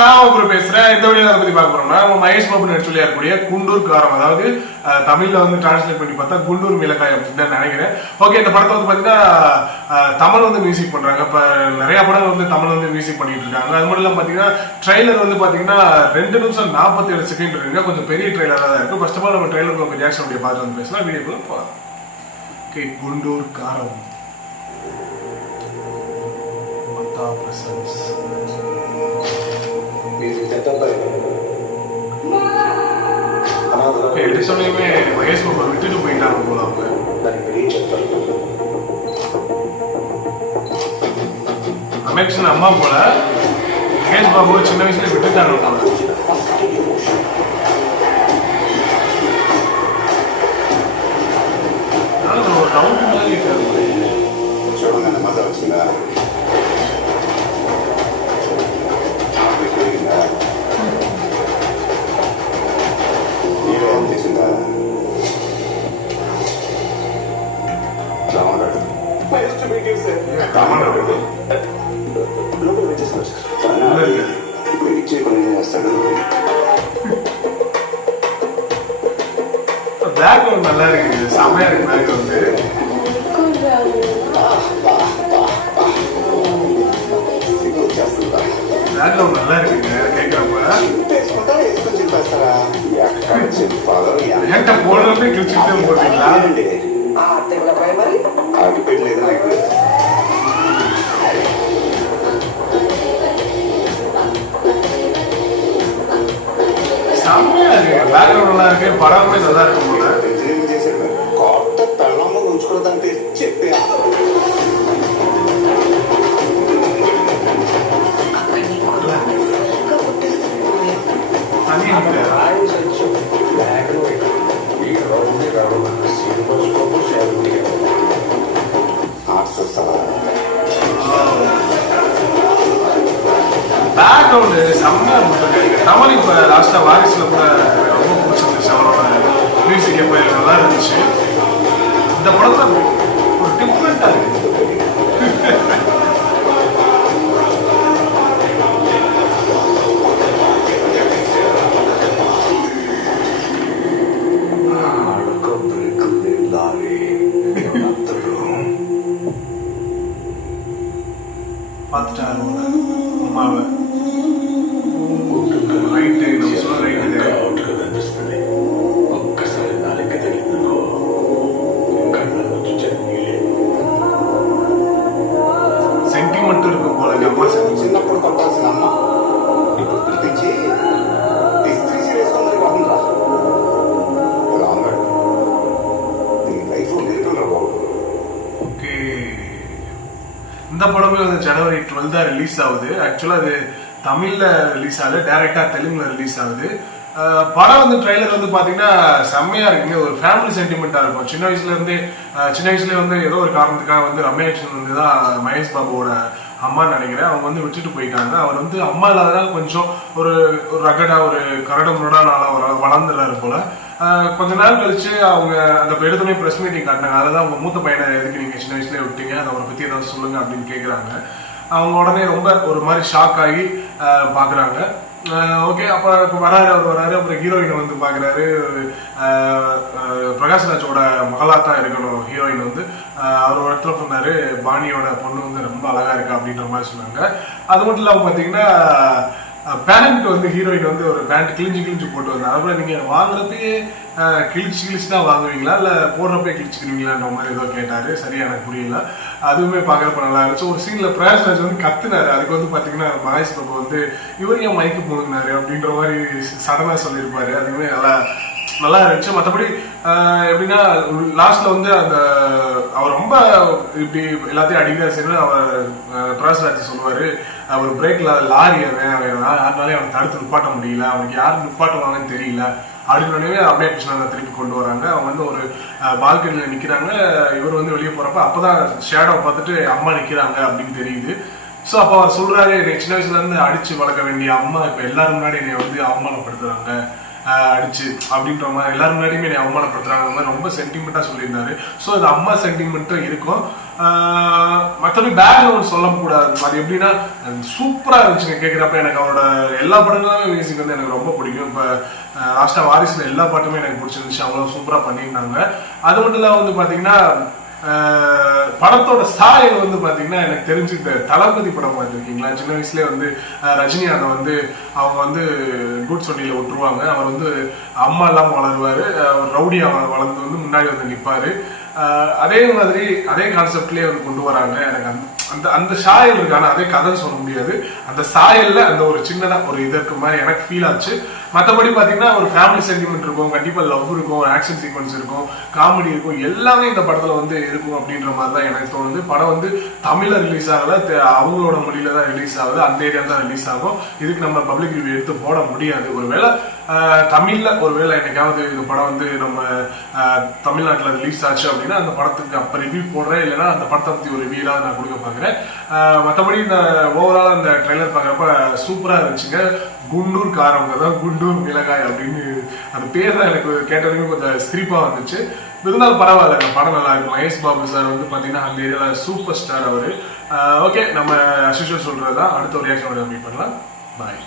நான் ஒரு பேசுறேன். இந்த வீடியோ அதை பத்தி பார்க்க போறோம்னா மகேஷ் பாபு நடிச்சு இருக்கக்கூடிய குண்டூர் காரம், அதாவது தமிழ்ல வந்து டிரான்ஸ்லேட் பண்ணி பார்த்தா குண்டூர் மிளகாய் அப்படின்னு நினைக்கிறேன். ஓகே, இந்த படத்தை வந்து பாத்தீங்கன்னா தமிழ் வந்து மியூசிக் பண்றாங்க. இப்ப நிறைய படங்கள் வந்து தமிழ் வந்து மியூசிக் பண்ணிட்டு இருக்காங்க. அது மட்டும் இல்லாம பாத்தீங்கன்னா ட்ரெய்லர் வந்து பாத்தீங்கன்னா 2 நிமிஷம் 47 செகண்ட் இருக்குங்க. கொஞ்சம் பெரிய ட்ரெய்லரா தான் இருக்கு. ஃபர்ஸ்ட் ஆஃப் ஆல் நம்ம ட்ரெய்லர் ரியாக்ஷன் வீடியோ பார்த்து வந்து பேசலாம். வீடியோக்குள்ள போகலாம். ஓகே, குண்டூர் காரம் எடுத்தோடனே மகேஷ் பாபு விட்டுட்டு போயிட்டாங்க போல. அவங்க அமேக்ஷன் அம்மா போல மகேஷ் பாபு சின்ன வயசுல விட்டுட்டாங்க போல. ஒரு ரவுண்ட் மாதிரி இருக்காரு. பேக்ரவுண்ட் நல்லா இருக்கு, செமையா இருக்கு. பேக்ரவுண்ட் பேக்ரவுண்ட் நல்லா இருக்குங்க. கேட்கறப்ப என்கிட்ட போடுறதே கிழிச்சுட்டே போட்டீங்களா? செம்மையா இருக்கு. பேக்ரவுண்ட் நல்லா இருக்கு. படமே நல்லா இருக்கும் போல. ఉంచుకోవడానికి చెప్పి பேக்ரவுண்ட் செம்மையா கொடுத்துருக்காங்க. தமிழ் இப்ப லாஸ்டா வாரிசுல கூட ரொம்ப பிடிச்சிருந்துச்சு. அவரோட மியூசிக் எப்ப நல்லா இருந்துச்சு. இந்த படத்தை ஒரு டிஃப்ரெண்டா இருக்கு. பார்த்துட்டாரு அம்மாவை. ரைட்டு நம்ம சொல்ல ரைட்டு. ఒక్కసారి నాలుక తగిలిందనుకో కళ్ళ నుంచి చెన్నీళ్ళే. సెంటిమెంట్ இருக்கும் போல. చిన్నప్పుడు కొట్టాల్సిన అమ్మ ఇప్పుడు పిలిపించి ఇస్త్రీ చేసుకున్నది కాకుండా రామడు నీ లైఫ్ మిరకల్ రా బాబు. ஓகே, இந்த படமே வந்து ஜனவரி 12 தான் ரிலீஸ் ஆகுது. ஆக்சுவலா அது தமிழ்ல ரிலீஸ் ஆகுது, டைரக்டா தெலுங்குல ரிலீஸ் ஆகுது. படம் வந்து ட்ரெய்லர் வந்து பாத்தீங்கன்னா செம்மையா இருக்குங்க. ஒரு ஃபேமிலி சென்டிமெண்டா இருக்கும். சின்ன வயசுல வந்து ஏதோ ஒரு காரணத்துக்காக வந்து ரம்யாக்ஷன் வந்து தான் மகேஷ் பாபுவோட அம்மான்னு நினைக்கிறேன். அவங்க வந்து விட்டுட்டு போயிட்டாங்க. அவர் வந்து அம்மா இல்லாதனால கொஞ்சம் ஒரு ரகடா ஒரு கரடு முரடான வளர்ந்துடுறாரு போல. கொஞ்ச நாள் கழிச்சு அவங்க அந்த எடுத்துனே பிரஸ் மீட்டிங் காட்டினாங்க. அதான் உங்க மூத்த பையனை எதுக்கு நீங்க சின்ன வயசுல விட்டீங்க, அதை அவரை பத்தி ஏதாவது சொல்லுங்க அப்படின்னு கேட்குறாங்க. அவங்க உடனே ரொம்ப ஒரு மாதிரி ஷாக் ஆகி பாக்குறாங்க. ஓகே, அப்ப அவர் வராரு. அப்புறம் ஹீரோயினை வந்து பாக்குறாரு. பிரகாஷ்ராஜோட மகளா தான் இருக்கணும் ஹீரோயின் வந்து. அவர் ஒரு இடத்துல சொன்னாரு, பாணியோட பொண்ணு வந்து ரொம்ப அழகா இருக்கா அப்படின்ற மாதிரி சொன்னாங்க. அது மட்டும் இல்லாம பாத்தீங்கன்னா பேண்ட் வந்து ஹீரோயின் வந்து ஒரு பேண்ட் கிழிஞ்சு போட்டு வந்தாங்க. அப்புறம் நீங்க வாங்குறப்பயே கிழிச்சு தான் வாங்குவீங்களா இல்ல போடுறப்பே கிழிச்சுக்கிறீங்களான்ற மாதிரி ஏதோ கேட்டாரு. சரியா எனக்கு புரியல. அதுவுமே பாக்குறப்ப நல்லா இருந்துச்சு. ஒரு சீன்ல பிரகாஷ்ராஜ் வந்து கத்துனாரு. அதுக்கு வந்து பாத்தீங்கன்னா மகேஷ் பாபு வந்து இவர் ஏன் மைக்கு போடுனாரு அப்படின்ற மாதிரி சடனா சொல்லியிருப்பாரு. அதுவுமே நல்லா இருந்துச்சு. மற்றபடி எப்படின்னா லாஸ்ட்ல வந்து அந்த அவர் ரொம்ப இப்படி எல்லாத்தையும் அடிக்கிறார். சரி, அவர் பிரகாஷ்ராஜ் சொல்லுவாரு, அவர் பிரேக்ல லாரி யாருனாலே அவனை தடுத்து நிப்பாட்ட முடியல, அவனுக்கு யாரும் நிப்பாட்டுவாங்கன்னு தெரியல அப்படின்னு அபய கிருஷ்ணனை திருப்பி கொண்டு வராங்க. அவங்க வந்து ஒரு பால்கனில நிக்கிறாங்க. இவர் வந்து வெளியே போறப்ப அப்பதான் ஷேடோ பார்த்துட்டு அம்மா நிக்கிறாங்க அப்படின்னு தெரியுது. ஸோ அப்போ அவர் சொல்றாரு, என்னை சின்ன வயசுல இருந்து அடிச்சு வளர்க்க வேண்டிய அம்மா இப்ப எல்லாரும் முன்னாடி என்னை வந்து அவமானப்படுத்துறாங்க அடிச்சு அப்படின்ற மாதிரி எல்லாரும் முன்னாடியுமே என்னை அவமானப்படுத்துறாங்க அந்த மாதிரி ரொம்ப சென்டிமெண்ட்டாக சொல்லியிருந்தாரு. ஸோ அது அம்மா சென்டிமெண்ட்டும் இருக்கும். மற்றபடி பேக்ரவுண்ட் சொல்லக்கூடாது. அது எப்படின்னா சூப்பராக இருந்துச்சுங்க கேட்குறப்ப. எனக்கு அவரோட எல்லா படங்களுமே மியூசிக் வந்து எனக்கு ரொம்ப பிடிக்கும். இப்போ லாஸ்ட்டாக வாரிசுல எல்லா பாட்டுமே எனக்கு பிடிச்சிருந்துச்சு. அவ்வளோ சூப்பராக பண்ணியிருந்தாங்க. அது மட்டும் இல்லாமல் வந்து பார்த்தீங்கன்னா படத்தோட சாயல் வந்து பாத்தீங்கன்னா எனக்கு தெரிஞ்சு இந்த தளபதி படம் பார்த்துருக்கீங்களா? சின்ன வயசுலேயே வந்து ரஜினி அதை வந்து அவங்க வந்து குட்ஸ் வண்டியில விட்டுருவாங்க. அவர் வந்து அம்மா இல்லாமல் வளருவாரு. ரவுடியா வளர்ந்து வந்து முன்னாடி வந்து நிற்பாரு. அதே மாதிரி அதே கான்செப்ட்லேயே வந்து கொண்டு வராங்க. எனக்கு அந்த அந்த சாயல் இருக்கு. ஆனால் அதே கதை சொல்ல முடியாது. அந்த சாயல்ல அந்த ஒரு சின்னதாக ஒரு இது இருக்கு மாதிரி எனக்கு ஃபீல் ஆச்சு. மற்றபடி பார்த்தீங்கன்னா ஒரு ஃபேமிலி சென்டிமெண்ட் இருக்கும், கண்டிப்பாக லவ் இருக்கும், ஆக்ஷன் சீக்வன்ஸ் இருக்கும், காமெடி இருக்கும், எல்லாமே இந்த படத்தில் வந்து இருக்கும் அப்படின்ற மாதிரி தான் எனக்கு தோணுது. படம் வந்து தமிழில் ரிலீஸ் ஆகல, அவங்களோட மொழியில தான் ரிலீஸ் ஆகுது. அந்த ஏரியா தான் ரிலீஸ் ஆகும். இதுக்கு நம்ம பப்ளிக் ரிவ்யூ எடுத்து போட முடியாது. ஒருவேளை தமிழில் ஒருவேளை என்னைக்காவது இந்த படம் வந்து நம்ம தமிழ்நாட்டில் ரிலீஸ் ஆச்சு அப்படின்னா அந்த படத்துக்கு அப்போ ரிவ்யூ போடுறேன். இல்லைன்னா அந்த படத்தை பற்றி ஒரு ரிவ்யூலாம் நான் கொடுக்க பார்க்குறேன். மற்றபடி இந்த ஓவரால் அந்த ட்ரெய்லர் பார்க்குறப்ப சூப்பராக இருந்துச்சுங்க. குண்டூர் காரவங்க தான் குண்டூர் மிளகாய் அப்படின்னு அந்த பேர் தான் எனக்கு கேட்டதுமே கொஞ்சம் சிரிப்பாக வந்துச்சு. இருந்தாலும் பரவாயில்ல, அந்த படம் நல்லா இருக்கும். மகேஷ் பாபு சார் வந்து பார்த்தீங்கன்னா அந்த ஏரியாவில் சூப்பர் ஸ்டார் அவர். ஓகே, நம்ம அசிஷுவல் சொல்கிறது தான். அடுத்த ஒரு ரியாக்ஷனோட மீட் பண்ணலாம். பாய்.